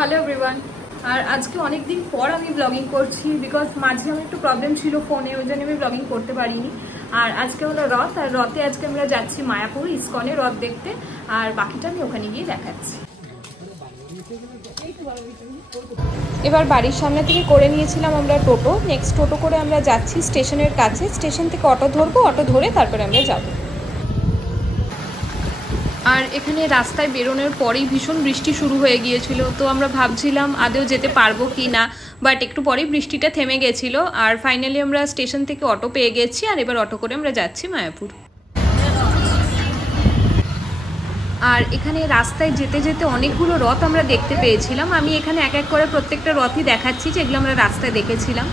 Hello everyone. আর আজকে অনেক দিন পর আমি ব্লগিং করছি, বিকজ মাঝে আমার একটু প্রবলেম ছিল ফোনে, ওই জন্য আমি ব্লগিং করতে পারিনি। আর আজকে হলো রথ, আর রথে আজকে আমরা যাচ্ছি মায়াপুর ইসকনে রথ দেখতে, আর বাকিটা আমি ওখানে গিয়ে দেখাচ্ছি। এবার বাড়ির সামনে থেকে করে নিয়েছিলাম আমরা টোটো, নেক্সট টোটো করে আমরা যাচ্ছি স্টেশনের কাছে, স্টেশন থেকে অটো ধরবো, অটো ধরে তারপরে আমরা যাব। আর এখানে রাস্তায় বেরোনোর পরেই ভীষণ বৃষ্টি শুরু হয়ে গিয়েছিল, তো আমরা ভাবছিলাম আদৌ যেতে পারবো কি না, বাট একটু পরেই বৃষ্টিটা থেমে গেছিল। আর ফাইনালি আমরা স্টেশন থেকে অটো পেয়ে গেছি, আর এবার অটো করে আমরা যাচ্ছি মায়াপুর। আর এখানে রাস্তায় যেতে যেতে অনেকগুলো রথ আমরা দেখতে পেয়েছিলাম। আমি এখানে এক এক করে প্রত্যেকটা রথই দেখাচ্ছি যেগুলো আমরা রাস্তায় দেখেছিলাম।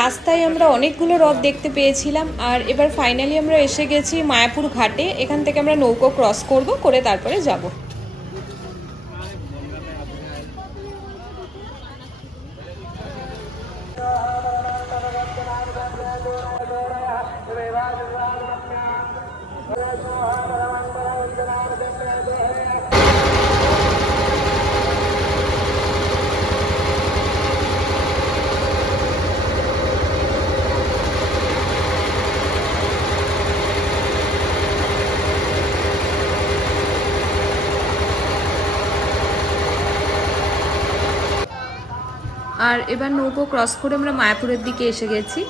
রাস্তায় আমরা অনেকগুলো রথ দেখতে পেয়েছিলাম। আর এবার ফাইনালি আমরা এসে গেছি মায়াপুর ঘাটে। এখান থেকে আমরা নৌকো ক্রস করব, করে তারপরে যাব। আর এবার নৌকো ক্রস করে আমরা মায়াপুরের দিকে এসে গেছি।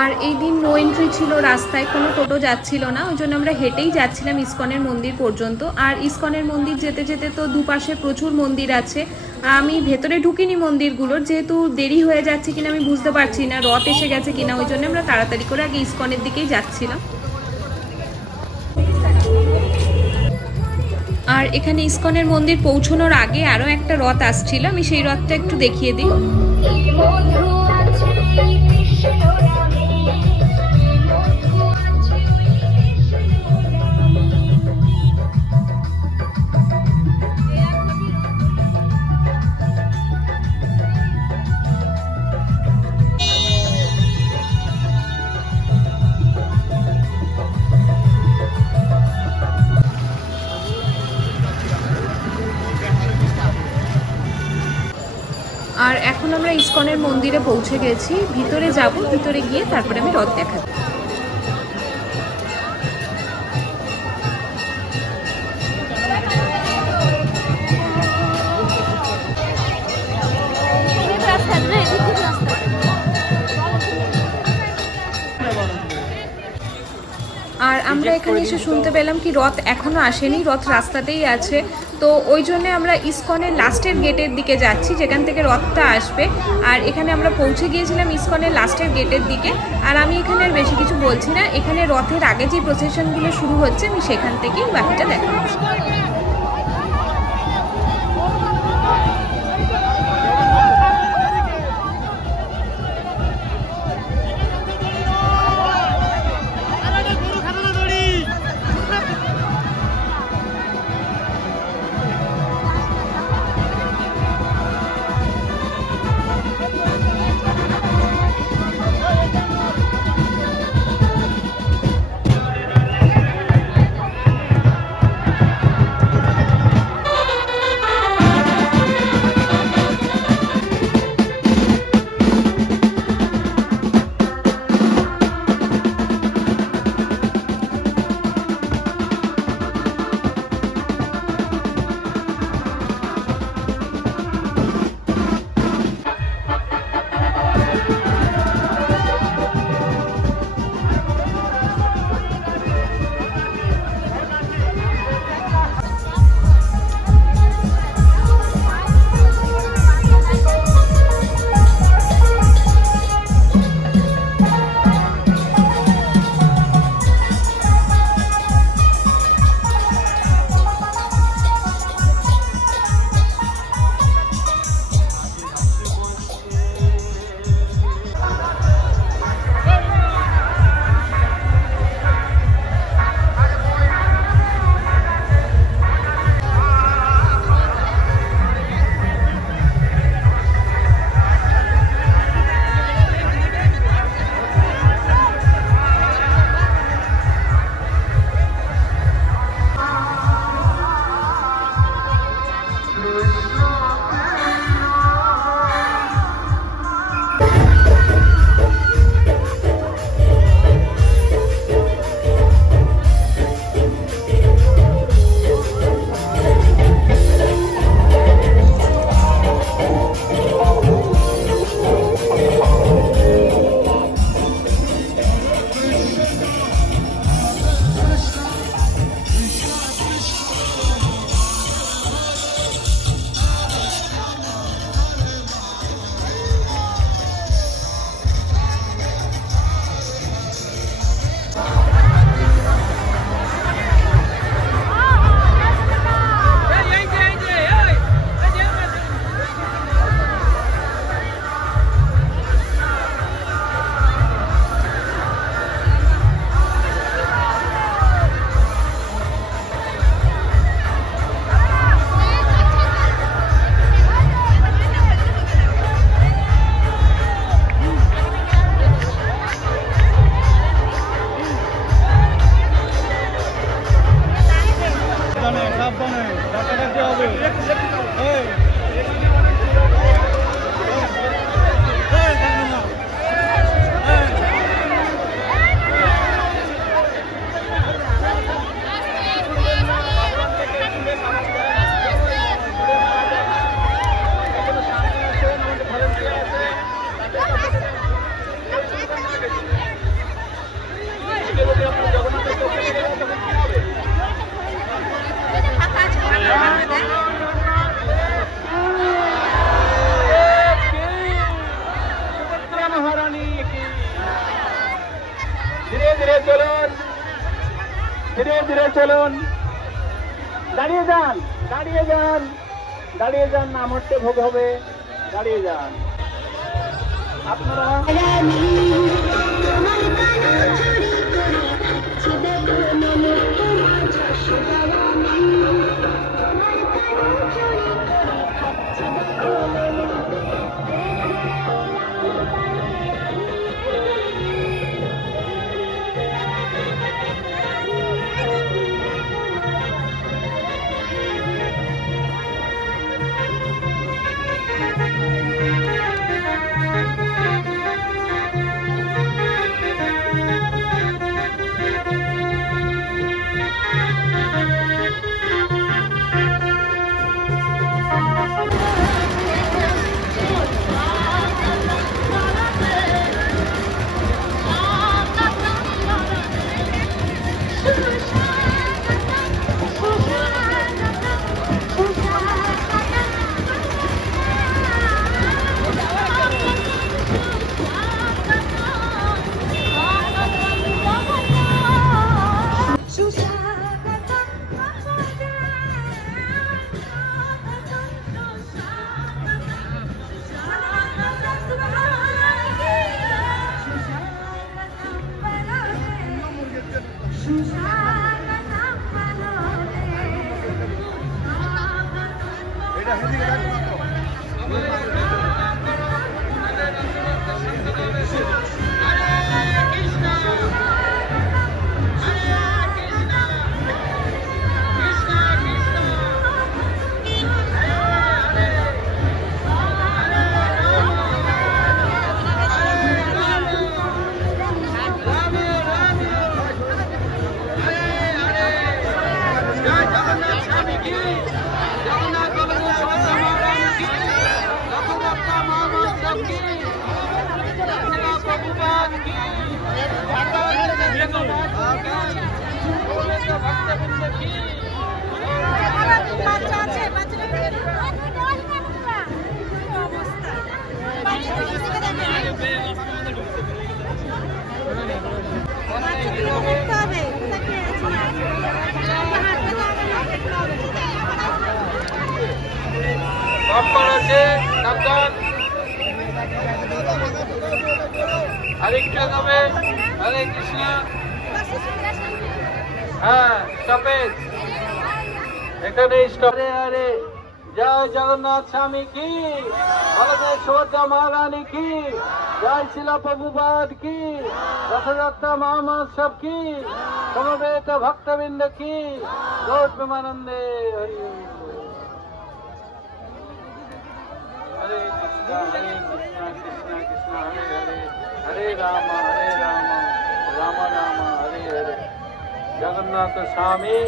আর এই দিন নো এন্ট্রি ছিল, রাস্তায় কোনো টোটো যাচ্ছিল না, ওই জন্য আমরা হেঁটেই যাচ্ছিলাম ইসকনের মন্দির পর্যন্ত। আর ইসকনের মন্দির যেতে যেতে তো দুপাশে প্রচুর মন্দির আছে। আমি ভেতরে ঢুকিনি মন্দিরগুলোর, যেহেতু দেরি হয়ে যাচ্ছে কিনা আমি বুঝতে পারছি না, রথ এসে গেছে কিনা, ওই জন্য আমরা তাড়াতাড়ি করে আগে ইসকনের দিকেই যাচ্ছিলাম। আর এখানে ইসকনের মন্দির পৌঁছানোর আগে আরো একটা রথ আসছিল, আমি সেই রথটা একটু দেখিয়ে দিই। আর এখন আমরা ইসকনের মন্দিরে পৌঁছে গেছি, ভিতরে যাব, ভিতরে গিয়ে তারপরে আমি রথ দেখাবো। আর আমরা এখানে এসে শুনতে পেলাম কি রথ এখনও আসেনি, রথ রাস্তাতেই আছে। তো ওই জন্যে আমরা ইসকনের লাস্টের গেটের দিকে যাচ্ছি যেখান থেকে রথটা আসবে। আর এখানে আমরা পৌঁছে গিয়েছিলাম ইসকনের লাস্টের গেটের দিকে। আর আমি এখানে আর বেশি কিছু বলছি না, এখানে রথের আগে যে প্রসেশনগুলো শুরু হচ্ছে আমি সেখান থেকেই বাকিটা দেখাচ্ছি। ধীরে ধীরে চলুন, দাঁড়িয়ে যান, দাঁড়িয়ে যান, দাঁড়িয়ে যান, নামতে ভোগ হবে, দাঁড়িয়ে যান আপনারা। আরেকটা হবে হরে কৃষ্ণ। হ্যাঁ স্টপেজ এখানে স্টপে। হরে জয় জগন্নাথ স্বামী কি, বলদেব সুভদ্রা মহারানী কি, জয় শিলা প্রভুপাদ কি, রথযাত্রা মহামহোৎসব কি, সমবেত ভক্তবৃন্দ কি, গৌর প্রেমানন্দে হরি। হরে কৃষ্ণ কৃষ্ণ কৃষ্ণ হরে হরে, হরে রাম রাম রাম হরে হরে। জগন্নাথ স্বামী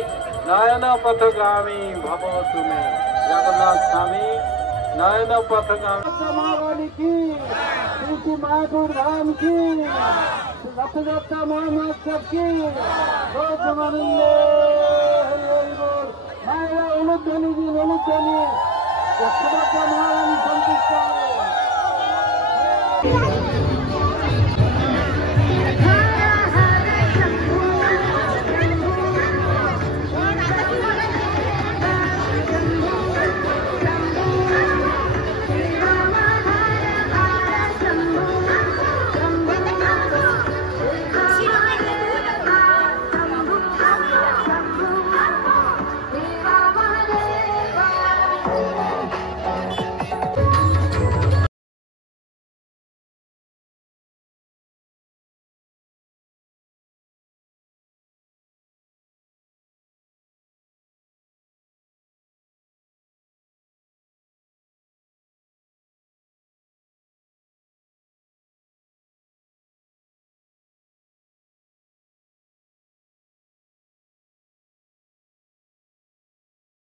নয়ন পথগামী ভব তুমি, জগন্নাথ স্বামী নয়ন পথগামী। মহারানী কি, শ্রী শ্রী মায়াপুর ধাম কি, রথযাত্রা মহামহোৎসব কি, গৌরমানন্দে হরি হরি বল। মায়েরা অনুধ্বনি দিন, অনুধ্বনি সুভদ্রা মহারানী সন্তুষ্ট হবে।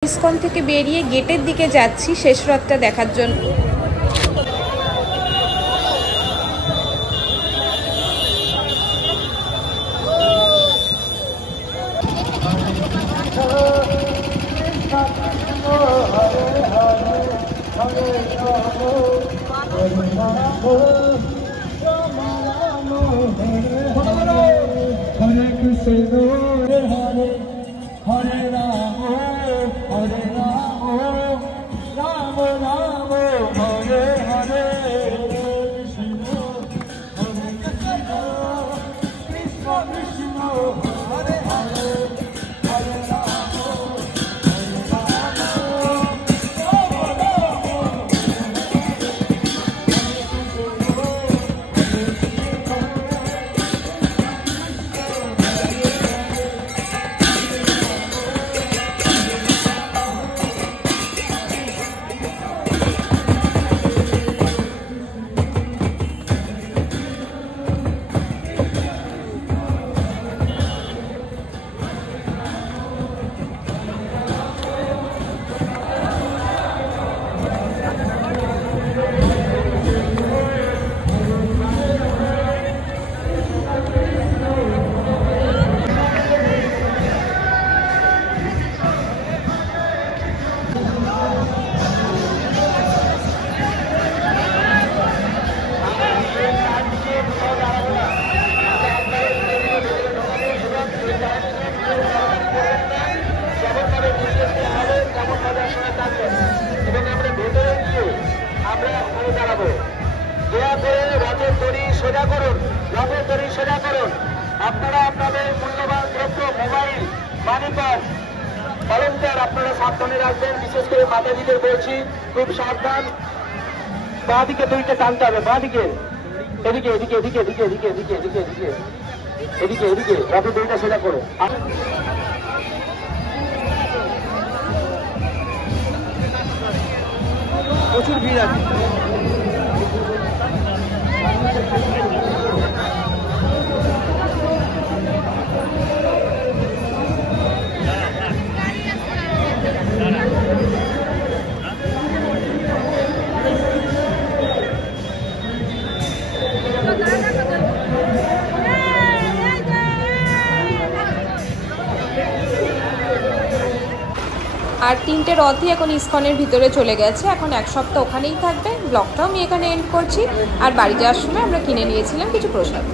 ইসকন থেকে বেরিয়ে গেটের দিকে যাচ্ছি শেষ রথটা দেখার জন্য। আপনারা আপনাদের মূল্যবান দ্রব্য আপনারা সাবধানে রাখবেন, বিশেষ করে মাতাজিদের বলছি খুব সাবধান। বাঁ দিকে দুইটা টানতে হবে, বাঁ দিকে, এদিকে এদিকে এদিকে এদিকে এদিকে এদিকে এদিকে এদিকে এদিকে এদিকে বাকি দুইটা সেটা করো। প্রচুর ভিড় আছে। আর 3টে রথই এখন ইসকনের ভিতরে চলে গেছে। এখন এক সপ্তাহ ওখানেই থাকবে। ব্লগটাও আমি এখানে এন্ড করছি। আর বাড়ি যাওয়ার সময় আমরা কিনে নিয়েছিলাম কিছু প্রসাদ।